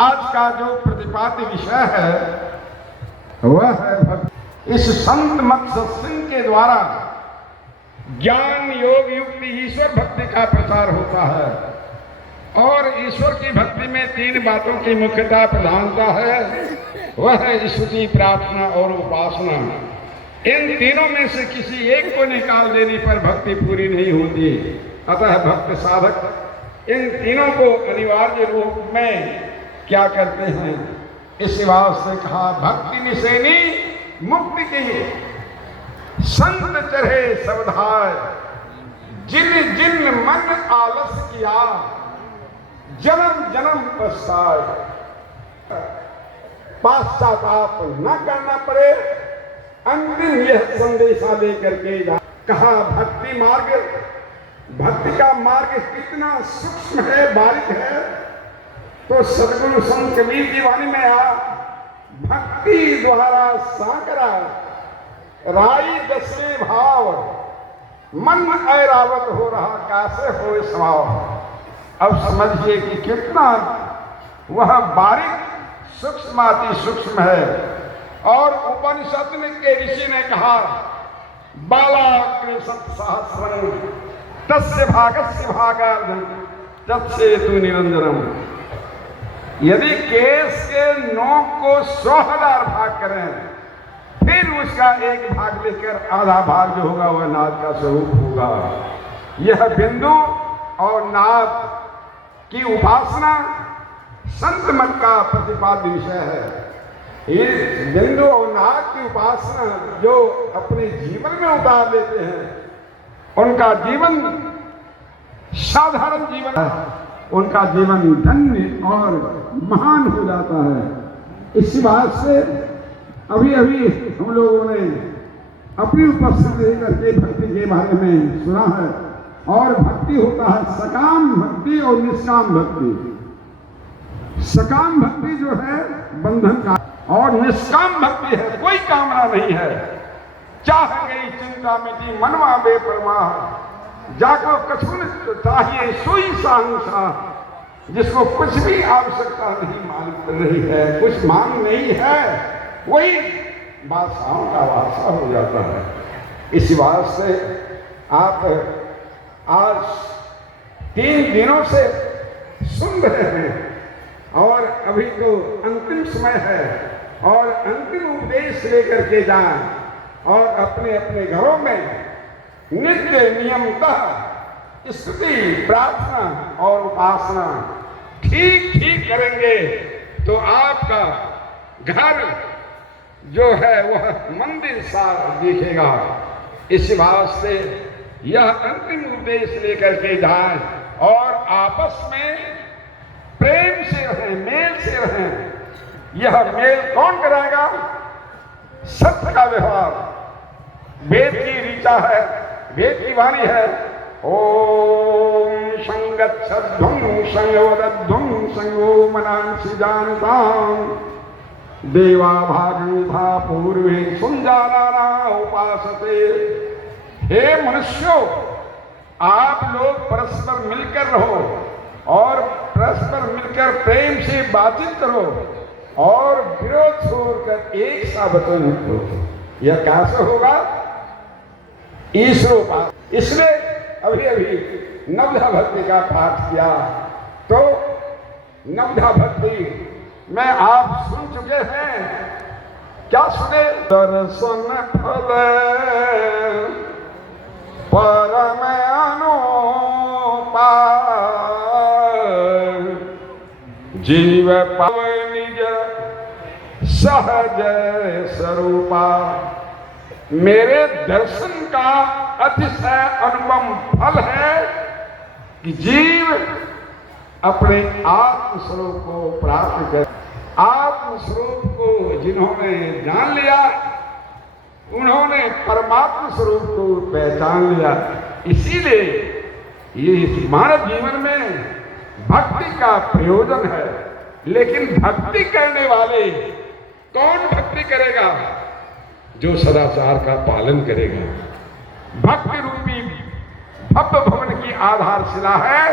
आज का जो प्रतिपाद्य विषय है वह है भक्ति। इस संत मत सत्संग के द्वारा ज्ञान योग युक्ति ईश्वर भक्ति का प्रचार होता है और ईश्वर की भक्ति में तीन बातों की मुख्यता प्रधानता है, वह है स्तुति, प्रार्थना और उपासना। इन तीनों में से किसी एक को निकाल देने पर भक्ति पूरी नहीं होती। अतः भक्त साधक इन तीनों को अनिवार्य रूप में क्या करते हैं, इस वास्ते कहा भक्ति निसेनी मुक्ति की संत चढ़े सबधाय, जिन जिन मन आलस किया जन्म जन्म पछताए। पश्चाताप न करना पड़े, अंतिम यह संदेशा लेकर के कहा भक्ति मार्ग, भक्ति का मार्ग कितना सूक्ष्म है, बारीक है। तो सदगुरु संत कबीर की वाणी में आ भक्ति द्वारा साकरा राई दसवें भाव, मन ऐरावत हो रहा कैसे हो स्वभाव। अब समझिए कि कितना वह बारीक सूक्ष्म अति सूक्ष्म है। और उपनिषद के ऋषि ने कहा बालाग्रसत सहस्रम तस्य भागस्य भागार्धं तत्से तु निरंजनम। यदि केस के नोक को 100,000 भाग करें फिर उसका एक भाग लेकर आधा भाग जो होगा वह नाद का स्वरूप होगा। यह बिंदु और नाद की उपासना संत मत का प्रतिपाद्य विषय है। इस बिंदु और नाद की उपासना जो अपने जीवन में उतार लेते हैं उनका जीवन साधारण जीवन है, उनका जीवन धन्य और महान हो जाता है। इसी बात से अभी अभी हम लोगों ने अपनी उपस्थिति लेकर के भक्ति के बारे में सुना है। और भक्ति होता है सकाम भक्ति और निष्काम भक्ति। सकाम भक्ति जो है बंधन का और निष्काम भक्ति है कोई कामना नहीं है। चाह गई चिंता मिटी मनवा बेपरवाह, जाको कछु न चाहिए सोई साहूसा। जिसको कुछ भी आवश्यकता नहीं मांग रही है, कुछ मांग नहीं है, वही बादशाहों का बादशाह हो जाता है। इस वास्ते आप आज 3 दिनों से सुन रहे हैं और अभी तो अंतिम समय है और अंतिम उपदेश लेकर के जाएं और अपने अपने घरों में नित्य नियमतः स्तुति, प्रार्थना और उपासना ठीक ठीक करेंगे तो आपका घर जो है वह मंदिर सा दिखेगा। इस वास्ते यह अंतिम उपदेश लेकर के जाएं और आपस में प्रेम से रहें, मेल से रहें। यह मेल कौन कराएगा? सत्य का व्यवहार। वेद की ऋचा है, वेद की वाणी है, ओम संगच्छध्वं संयोदध्वं संगो मनांसि जानतां देवा भागंधा पूर्वे सुंजाना उपासते। हे मनुष्यों, आप लोग परस्पर मिलकर रहो और परस्पर मिलकर प्रेम से बातचीत करो और विरोध छोड़कर एक सा वचन करो। यह कैसे होगा? ईश्वर। इसलिए अभी अभी नवधा भक्ति का पाठ किया तो नवधा भक्ति में आप सुन चुके हैं। क्या सुने? दर्शन फल परम अनुपा, जीव पाव निज सहज स्वरूपा। मेरे दर्शन का अतिशय अनुपम फल है कि जीव अपने आत्मस्वरूप को प्राप्त कर। आत्मस्वरूप को जिन्होंने जान लिया उन्होंने परमात्मा स्वरूप को पहचान लिया। इसीलिए ये मानव जीवन में भक्ति का प्रयोजन है। लेकिन भक्ति करने वाले कौन भक्ति करेगा? जो सदाचार का पालन करेगा। भक्ति रूपी भव्य भवन की आधारशिला है